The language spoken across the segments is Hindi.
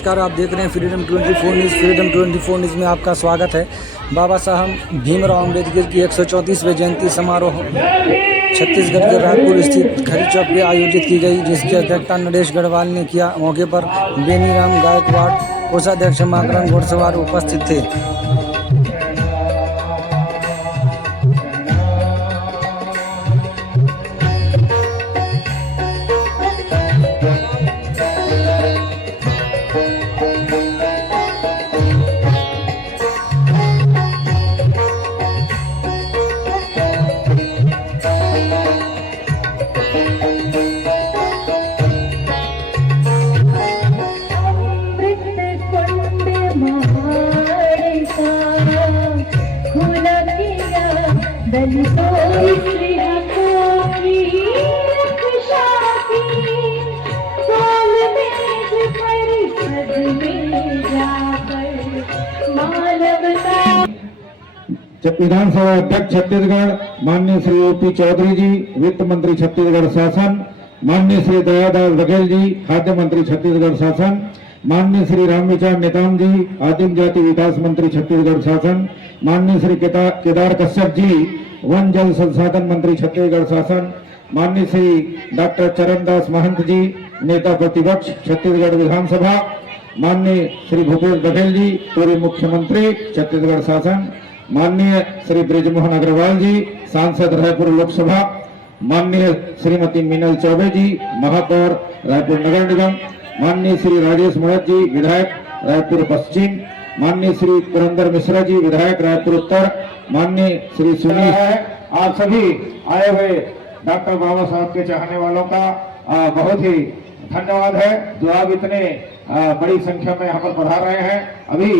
नमस्कार, आप देख रहे हैं फ्रीडम 24 न्यूज़। फ्रीडम 24 न्यूज़ में आपका स्वागत है। बाबा साहब भीमराव अम्बेडकर की 134वीं जयंती समारोह छत्तीसगढ़ के रायपुर स्थित खरी चौक पे आयोजित की गई, जिसकी अध्यक्षता नरेश गढ़वाल ने किया। मौके पर बेनीराम गायकवाड़, कोषाध्यक्ष माकरण घोड़सवार उपस्थित थे। विधानसभा अध्यक्ष छत्तीसगढ़ माननीय श्री ओपी चौधरी जी, वित्त मंत्री छत्तीसगढ़ शासन, माननीय श्री दयादास बघेल जी, खाद्य मंत्री छत्तीसगढ़ शासन, माननीय श्री रामविचार नेताम जी, आदिम जाति विकास मंत्री छत्तीसगढ़ शासन, माननीय श्री केदार कश्यप जी, वन जल संसाधन मंत्री छत्तीसगढ़ शासन, माननीय श्री डॉक्टर चरणदास महंत जी, नेता प्रतिपक्ष छत्तीसगढ़ विधानसभा, माननीय श्री भूपेश बघेल जी, पूर्व मुख्यमंत्री छत्तीसगढ़ शासन, माननीय श्री ब्रिजमोहन अग्रवाल जी, सांसद रायपुर लोकसभा, माननीय श्रीमती मीनल चौबे जी, महापौर रायपुर नगर निगम, माननीय श्री राजेश मड़त जी, विधायक रायपुर पश्चिम, माननीय श्री पुरंदर मिश्रा जी, विधायक रायपुर उत्तर, माननीय श्री सुनील है। आप सभी आए हुए डॉक्टर बाबा साहब के चाहने वालों का बहुत ही धन्यवाद है, जो आप इतने बड़ी संख्या में यहाँ पर पधार रहे हैं। अभी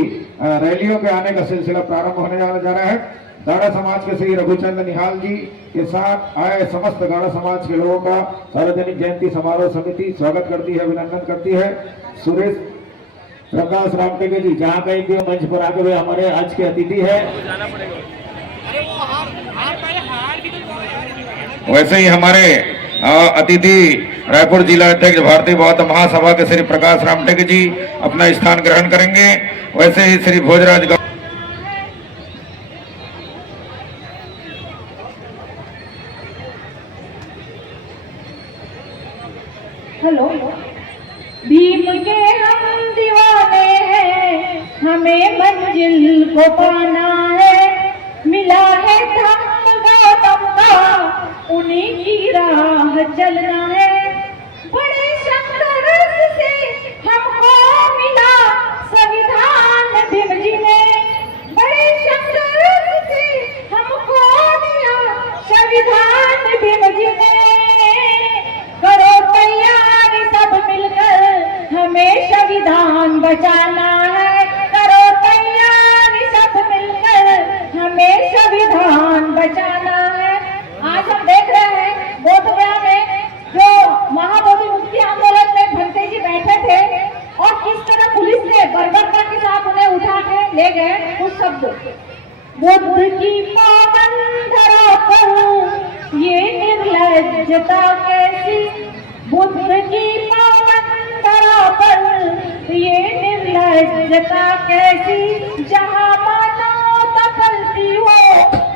रैलियों के आने का सिलसिला प्रारंभ होने जा रहा है। गाड़ा समाज के श्री रघुचंद निहाल जी के साथ आए समस्त गाड़ा समाज के लोगों का सार्वजनिक जयंती समारोह समिति स्वागत करती है, अभिनंदन करती है। सुरेश प्रकाश रामटेके जी, जहाँ कहीं भी मंच पर आके हुए हमारे आज के अतिथि है। वैसे ही हमारे अतिथि रायपुर जिला अध्यक्ष भारतीय बौद्ध महासभा के श्री प्रकाश रामटेके जी अपना स्थान ग्रहण करेंगे। वैसे ही श्री भोजराज हेलो। भीम के हम दीवाने हैं, हमें मंजिल को पाना है, मिला है धम्म गौतम का, उन्हीं की राह चलना है। बड़े संघर्ष से हमको मिला संविधान भीम जी ने, बड़े संघर्ष से हमको मिला संविधान भीम जी ने। करो तैयारी सब मिलकर, हमें संविधान बचाना है। करो तैयारी सब मिलकर, हमें संविधान बचाना है। आज हम देख रहे हैं बोधगया में जो महाबोधि मुक्ति आंदोलन में भंते जी बैठे थे और किस तरह पुलिस ने बर्बरता के साथ उन्हें उठा के ले गए। उस शब्द बुद्ध की पावन धरा पर ये निर्लज्जता कैसी, बुद्ध की पावन धरा पर ये निर्लज्जता कैसी, जहाँ मानवता पलती हो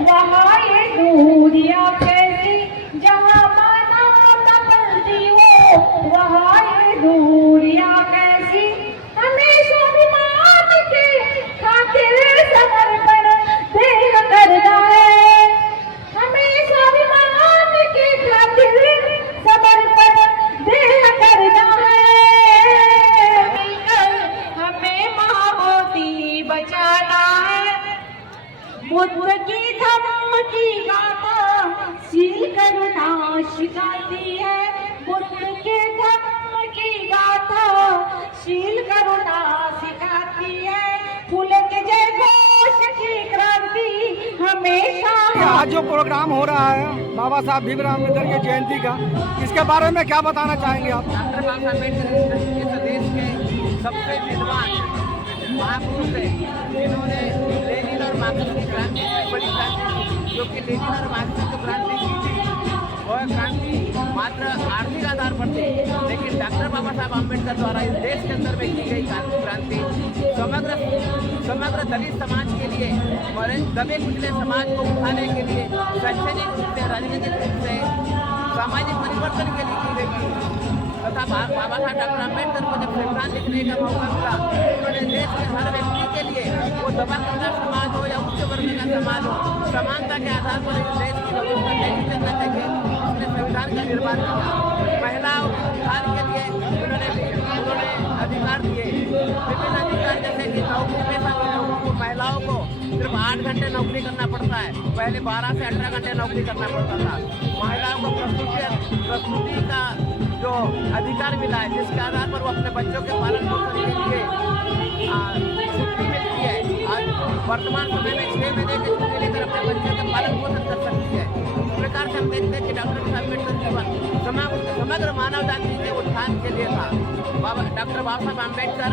वहाँ ये दूरियां कैसी, जहाँ मानवता पलती हो वहाँ ये दूरियां कैसी। हमें स्वाभिमान के खातिर समर्पण देह करना है, हमें स्वाभिमान के खातिर समर्पण देह करना है। हमें महाबोधि बचाना है। बुद्ध की धम्म की गाथा शील करुणा सिखाती है, बुद्ध के धम्म की गाथा शील करुणा सिखाती है। फूले के जय घोष की क्रांति हमेशा। आज जो प्रोग्राम हो रहा है बाबा साहब भीमराव अम्बेडकर की जयंती का, इसके बारे में क्या बताना चाहेंगे आप? डॉक्टर बाबा साहब अम्बेडकर इस देश के सबसे विद्वान महापुरुष है, जिन्होंने लेनिन और मार्क्स की क्रांति, बड़ी क्रांति, जो कि लेनिन और मार्क्स की क्रांति की थी, वह क्रांति मात्र आर्थिक आधार पर थी, लेकिन डॉक्टर बाबा साहब आम्बेडकर द्वारा इस देश के अंदर में की गई क्रांति समग्र दलित समाज के लिए और दबे कुचले समाज को उठाने के लिए शैक्षणिक रूप से, राजनीतिक रूप से, सामाजिक परिवर्तन के लिए की गई तथा बाबा साहब डॉक्टर अम्बेडकर को जब संविधान लिखने का मौका मिला, उन्होंने देश के हर व्यक्ति के लिए, वो दबा कुचला समाज हो या उच्च वर्ग का समाज हो, समानता के आधार पर इस देश की व्यवस्था कैसे चलना चाहिए, उसने संविधान का निर्माण किया। महिलाओं के उद्धार के लिए उन्होंने अधिकार दिए, विभिन्न अधिकार जैसे कि नौकरी पेशा के लोगों को, महिलाओं को सिर्फ 8 घंटे नौकरी करना पड़ता है, पहले 12 से 18 घंटे नौकरी करना पड़ता था। महिलाओं को प्रस्तुति का जो अधिकार मिला है, जिसके आधार पर वो अपने बच्चों के पालन पोषण के लिए छुट्टी मिलती है। आज वर्तमान समय में 6 महीने की छुट्टी लेकर अपने बच्चों के पालन पोषण कर सकती है। इस प्रकार से हम देखते हैं कि डॉक्टर साहब अम्बेडकर जीवन समग्र मानव जाति के उत्थान के लिए था। डॉक्टर बाबा साहब अम्बेडकर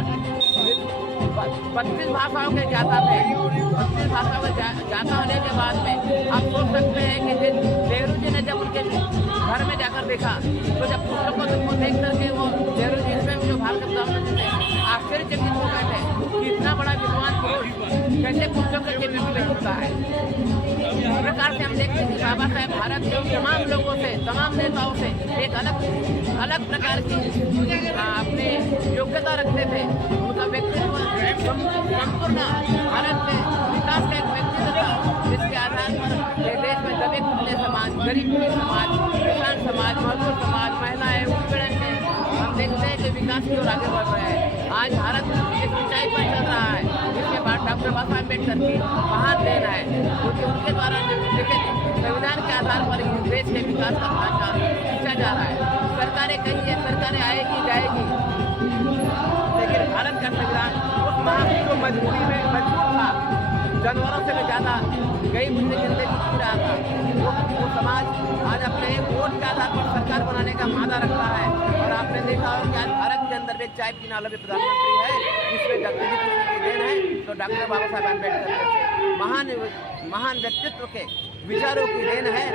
32 भाषाओं के ज्ञाता थे। 32 भाषाओं के ज्ञाता होने के बाद में आप सोच सकते हैं कि नेहरू जी ने जब उनके घर में जाकर देखा, तो जब पुस्तकों को देख करके वो नेहरू जी स्वयं जो भारत के प्रधानमंत्री थे, आश्चर्यचकित हो गए थे कि इतना बड़ा विद्वान पुरुष कैसे पुस्तकों के विवेक होता है। इस प्रकार से हम देखते हैं कि बाबा साहेब भारत के तमाम लोगों से, तमाम नेताओं से एक अलग प्रकार की अपनी योग्यता रखते थे। उनका व्यक्तित्व संपूर्ण भारत के विकास का एक व्यक्तित्व था, जिसके आधार पर ये देश में दबे कुचले समाज, गरीब समाज, किसान समाज, मजदूर समाज, महिलाएं, उत्पीड़न में हम देखते हैं कि विकास की ओर आगे बढ़ रहे हैं। आज भारत एक ऊंचाई पर चल रहा है, जिसके बाद डॉक्टर बाबा साहब अम्बेडकर की महान देन है, क्योंकि उनके द्वारा लिखित संविधान के आधार पर इस देश के विकास का ढांचा खींचा जा रहा है। सरकारें कही है, सरकारें आएगी जाएगी, लेकिन भारत का संविधान उस महान को मजबूर था, जानवरों से भी ज़्यादा गरीब जिंदगी जी रहा था। वो समाज आज अपने वोट के आधार पर सरकार बनाने का मादा रखता है। और आपने देखा हो कि आज भारत के अंदर एक चाय पीने वाला भी प्रधानमंत्री है, इसमें डॉक्टर जी किसी की देन है, तो डॉक्टर बाबा साहब अम्बेडकर जैसे महान व्यक्तित्व के विचारों की देन है।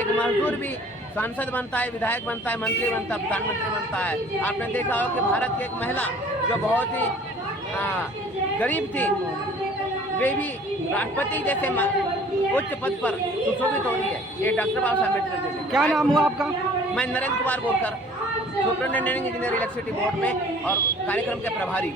एक मजदूर भी सांसद बनता है, विधायक बनता है, मंत्री बनता है, प्रधानमंत्री बनता है। आपने देखा हो कि भारत की एक महिला जो बहुत ही गरीब थी, वे भी राष्ट्रपति जैसे उच्च पद पर सुशोभित हो रही है। ये डॉक्टर बाबा साहब अम्बेडकर जी। क्या नाम हुआ आपका? मैं Narendra Kumar Borkar, superintendent engineer electricity board में और कार्यक्रम के प्रभारी।